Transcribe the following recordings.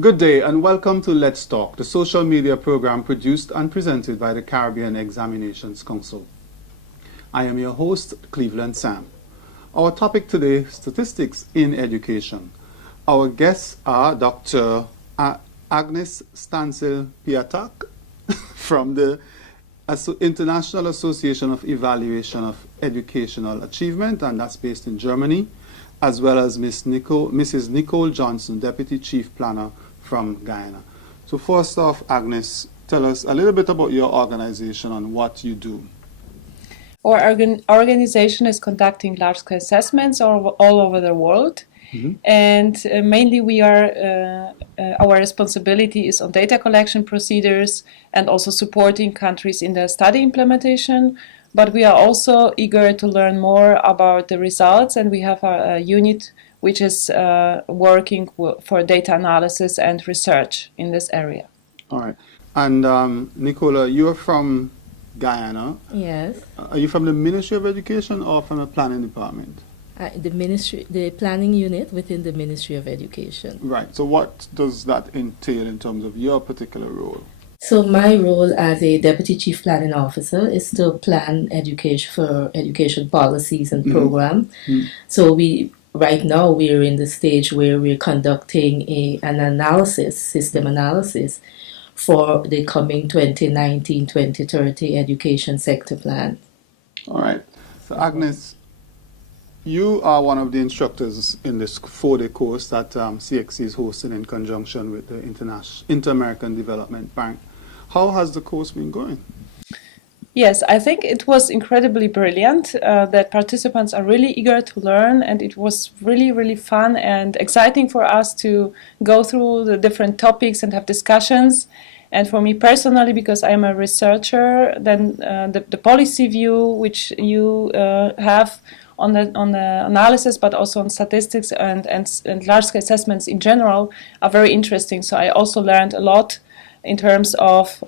Good day and welcome to Let's Talk, the social media program produced and presented by the Caribbean Examinations Council. I am your host, Cleveland Sam. Our topic today, statistics in education. Our guests are Dr. Agnes Stancel-Piatak from the International Association of Evaluation of Educational Achievement, and that's based in Germany, as well as Mrs. Nicola Johnson, Deputy Chief Planner from Guyana. So first off, Agnes, tell us a little bit about your organization and what you do. Our organization is conducting large-scale assessments all over the world. Mm-hmm. And mainly we are, our responsibility is on data collection procedures and also supporting countries in their study implementation. But we are also eager to learn more about the results, and we have a unit which is working for data analysis and research in this area. All right. And Nicola, you're from Guyana. Yes. Are you from the Ministry of Education or from the Planning Department? The planning unit within the Ministry of Education. Right. So what does that entail in terms of your particular role? So my role as a Deputy Chief Planning Officer is to plan education policies and program. Mm-hmm. So right now we're in the stage where we're conducting an analysis, system analysis, for the coming 2019-2030 education sector plan. All right. So Agnes, you are one of the instructors in this 4-day course that CXC is hosting in conjunction with the Inter-American Development Bank. How has the course been going? Yes, I think it was incredibly brilliant. That participants are really eager to learn, and it was really, really fun and exciting for us to go through the different topics and have discussions. And for me personally, because I'm a researcher, then the policy view which you have on the analysis, but also on statistics and large-scale assessments in general are very interesting. So I also learned a lot in terms of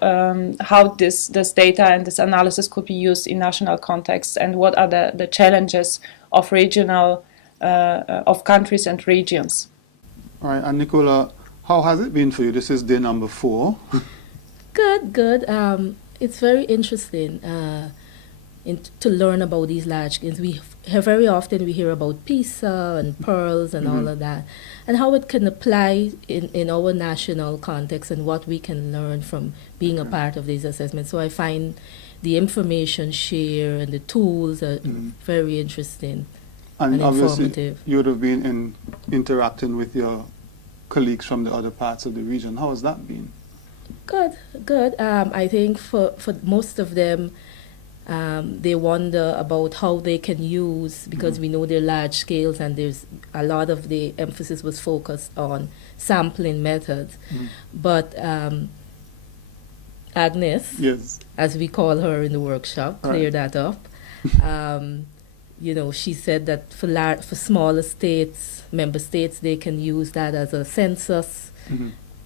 how this data and this analysis could be used in national contexts, and what are the challenges of regional, of countries and regions. All right, and Nicola, how has it been for you? This is day number 4. Good. It's very interesting to learn about these large scales. Very often we hear about PISA and PEARLS and all of that, and how it can apply in our national context and what we can learn from being a part of these assessments. So I find the information share and the tools are very interesting and obviously you would have been interacting with your colleagues from the other parts of the region. How has that been? Good. I think for most of them, they wonder about how they can use, because we know they're large scales and there's a lot of the emphasis was focused on sampling methods. But Agnes, yes, as we call her in the workshop, clear that up. She said that for smaller states, member states, they can use that as a census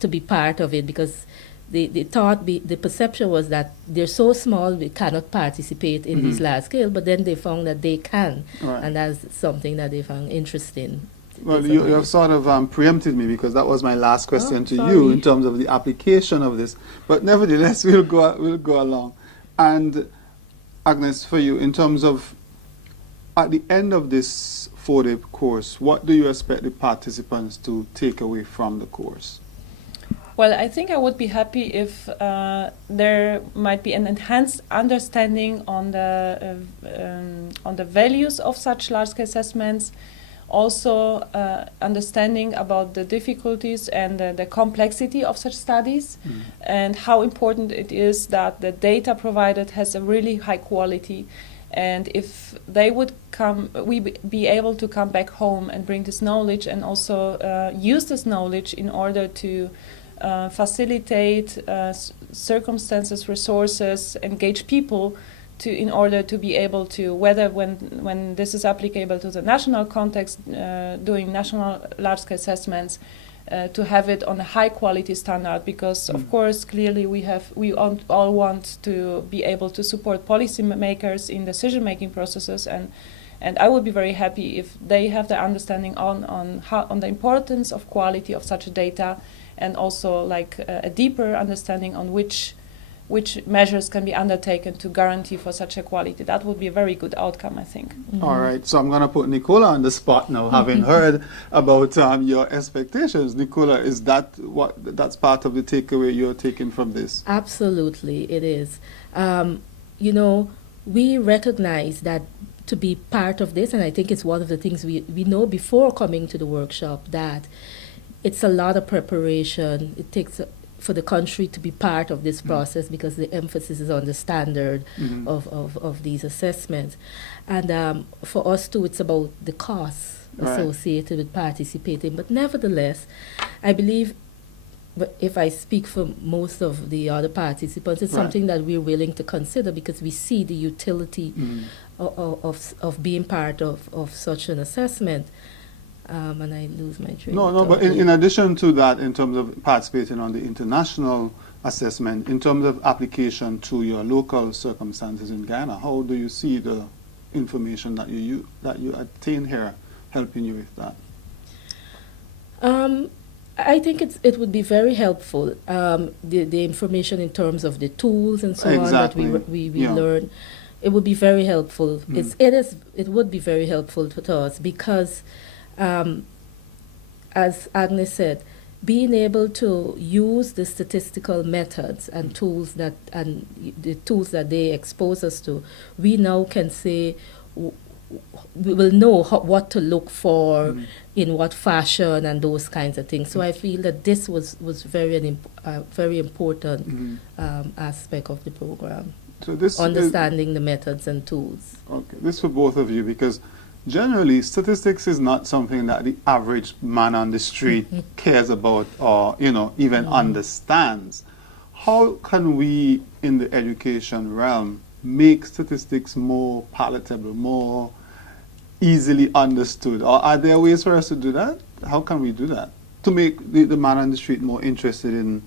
to be part of it, because the perception was that they're so small we cannot participate in these large scale, but then they found that they can, and that's something that they found interesting. Well, you have sort of preempted me, because that was my last question to you in terms of the application of this. But nevertheless, we'll go along. And Agnes, for you, in terms of at the end of this 4-day course, what do you expect the participants to take away from the course? Well, I think I would be happy if there might be an enhanced understanding on the values of such large-scale assessments, also understanding about the difficulties and the complexity of such studies, and how important it is that the data provided has a really high quality. And if they would be able to come back home and bring this knowledge, and also use this knowledge in order to facilitate circumstances, resources, engage people in order to be able to, whether when this is applicable to the national context, doing national large-scale assessments, to have it on a high quality standard, because of course clearly we all want to be able to support policy makers in decision making processes, and I would be very happy if they have the understanding on the importance of quality of such data, and also like a deeper understanding on which measures can be undertaken to guarantee for such equality. That would be a very good outcome, I think. All right, so I'm going to put Nicola on the spot now, having heard about your expectations. Nicola, is that's part of the takeaway you're taking from this? Absolutely, it is. You know, we recognize that to be part of this, and I think it's one of the things we know before coming to the workshop, that it's a lot of preparation. It takes for the country to be part of this process because the emphasis is on the standard of these assessments. And for us too, it's about the costs associated with participating. But nevertheless, I believe, if I speak for most of the other participants, it's something that we're willing to consider because we see the utility of being part of such an assessment. And I lose my train of thought. But in addition to that, in terms of participating on the international assessment, in terms of application to your local circumstances in Guyana, how do you see the information that you attain here helping you with that? I think it would be very helpful, the information in terms of the tools and so on that we learn. It would be very helpful. It would be very helpful to us because, as Agnes said, being able to use the statistical methods and the tools that they expose us to, we now can say we will know what to look for, in what fashion, and those kinds of things. So I feel that this was very important aspect of the program. So this understanding the methods and tools. Okay, this for both of you, because generally statistics is not something that the average man on the street cares about or even understands. How can we in the education realm make statistics more palatable, more easily understood? Or are there ways for us to do that? How can we do that to make the man on the street more interested in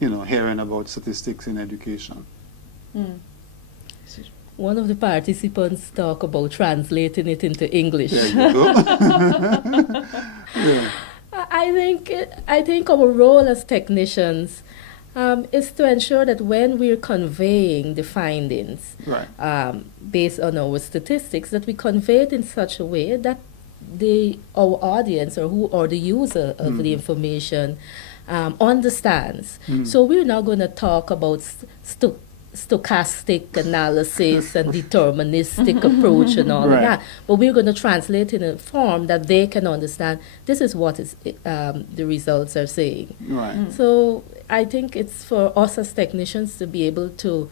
hearing about statistics in education? One of the participants talk about translating it into English. There you go. Yeah. I think our role as technicians is to ensure that when we're conveying the findings based on our statistics, that we convey it in such a way that our audience or the user of the information understands. So we're now going to talk about stochastic analysis and deterministic approach and all of that. But we're going to translate in a form that they can understand. This is what the results are saying. So I think it's for us as technicians to be able to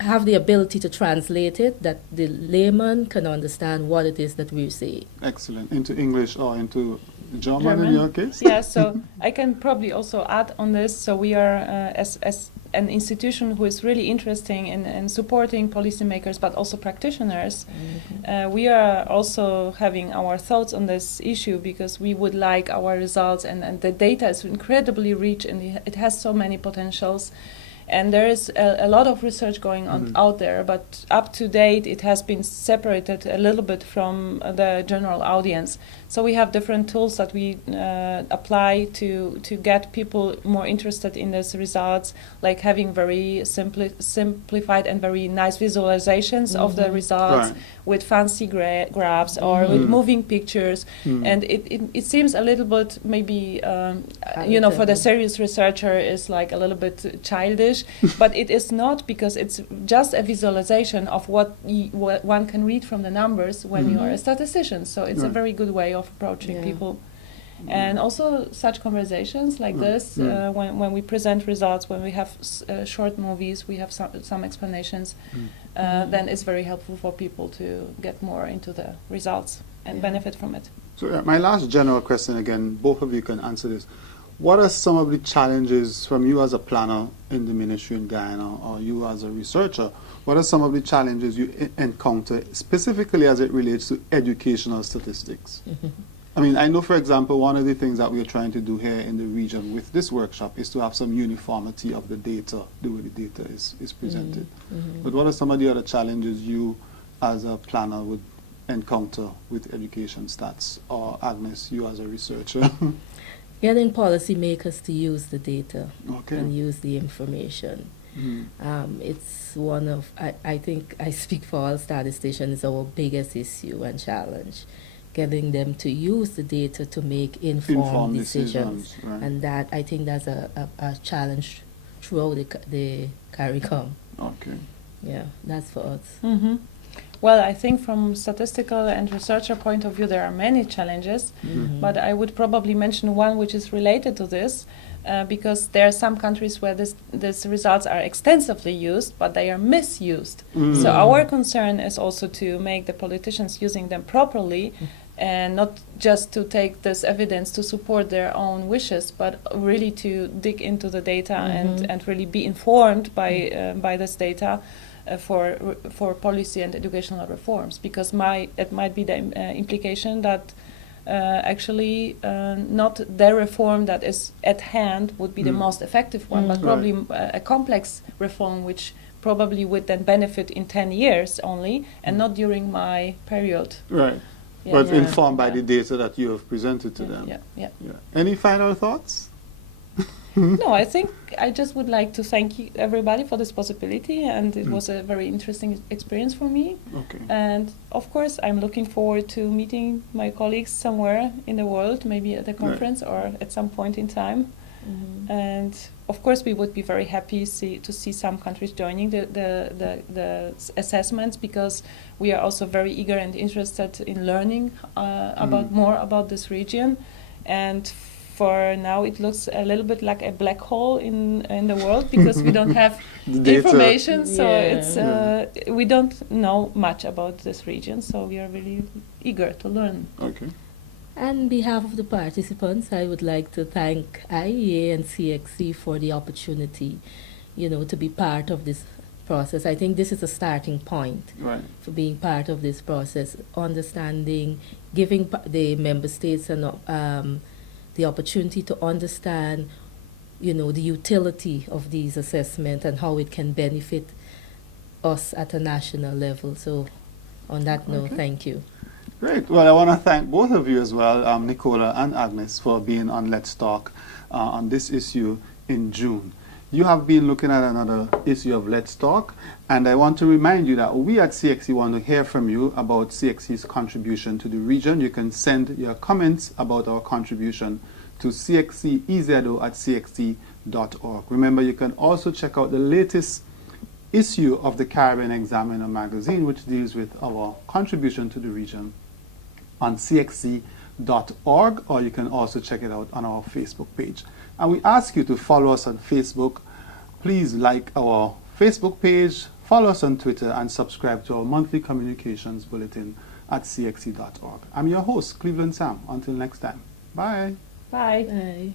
have the ability to translate it, that the layman can understand what it is that we're saying. Excellent. Into English or into German in your case? Yeah, so I can probably also add on this. So we are, as an institution who is really interested in supporting policymakers but also practitioners, we are also having our thoughts on this issue because we would like our results, and the data is incredibly rich and it has so many potentials. And there is a lot of research going on out there, but up to date it has been separated a little bit from the general audience. So we have different tools that we apply to get people more interested in these results, like having very simplified and very nice visualizations of the results with fancy graphs or with moving pictures. And it seems a little bit maybe, for the serious researcher is like a little bit childish, but it is not, because it's just a visualization of what one can read from the numbers when you are a statistician. So it's a very good way of approaching people. And also such conversations like this, when we present results, when we have short movies, we have some explanations, then it's very helpful for people to get more into the results and benefit from it. So my last general question, again, both of you can answer this. What are some of the challenges from you as a planner in the ministry in Guyana, or you as a researcher? What are some of the challenges you encounter specifically as it relates to educational statistics? I mean, I know, for example, one of the things that we are trying to do here in the region with this workshop is to have some uniformity of the data, the way the data is presented. But what are some of the other challenges you as a planner would encounter with education stats? Or Agnes, you as a researcher? getting policymakers to use the data Okay. and use the information. It's one of, I think I speak for all statisticians, is our biggest issue and challenge, getting them to use the data to make informed decisions. Right. And that, I think that's a challenge throughout the CARICOM. Okay. Yeah, that's for us. Mm-hmm. Well, I think from statistical and researcher point of view, there are many challenges, but I would probably mention one which is related to this, because there are some countries where these results are extensively used, but they are misused. So our concern is also to make the politicians using them properly, and not just to take this evidence to support their own wishes, but really to dig into the data and really be informed by this data. For policy and educational reforms, because it might be the implication that actually not the reform that is at hand would be the most effective one, but probably a complex reform which probably would then benefit in 10 years only, and not during my period. Right. Yeah. But Yeah. informed by the data that you have presented to them. Yeah. Any final thoughts? No, I think I just would like to thank everybody for this possibility, and it was a very interesting experience for me. Okay. And of course, I'm looking forward to meeting my colleagues somewhere in the world, maybe at a conference or at some point in time. And of course, we would be very happy to see some countries joining the assessments, because we are also very eager and interested in learning more about this region. And for now, it looks a little bit like a black hole in the world, because we don't have information. So it's we don't know much about this region. So we are really eager to learn. Okay. On behalf of the participants, I would like to thank IEA and CXC for the opportunity, to be part of this process. I think this is a starting point for being part of this process, understanding, giving the member states the opportunity to understand, the utility of these assessments and how it can benefit us at a national level. So on that note, thank you. Great. Well, I want to thank both of you as well, Nicola and Agnes, for being on Let's Talk on this issue in June. You have been looking at another issue of Let's Talk, and I want to remind you that we at CXC want to hear from you about CXC's contribution to the region. You can send your comments about our contribution to cxcezo@cxc.org. Remember, you can also check out the latest issue of the Caribbean Examiner magazine, which deals with our contribution to the region, on cxc.org, or you can also check it out on our Facebook page. And we ask you to follow us on Facebook. Please like our Facebook page, follow us on Twitter, and subscribe to our monthly communications bulletin at cxc.org. I'm your host, Cleveland Sam. Until next time. Bye. Bye. Bye.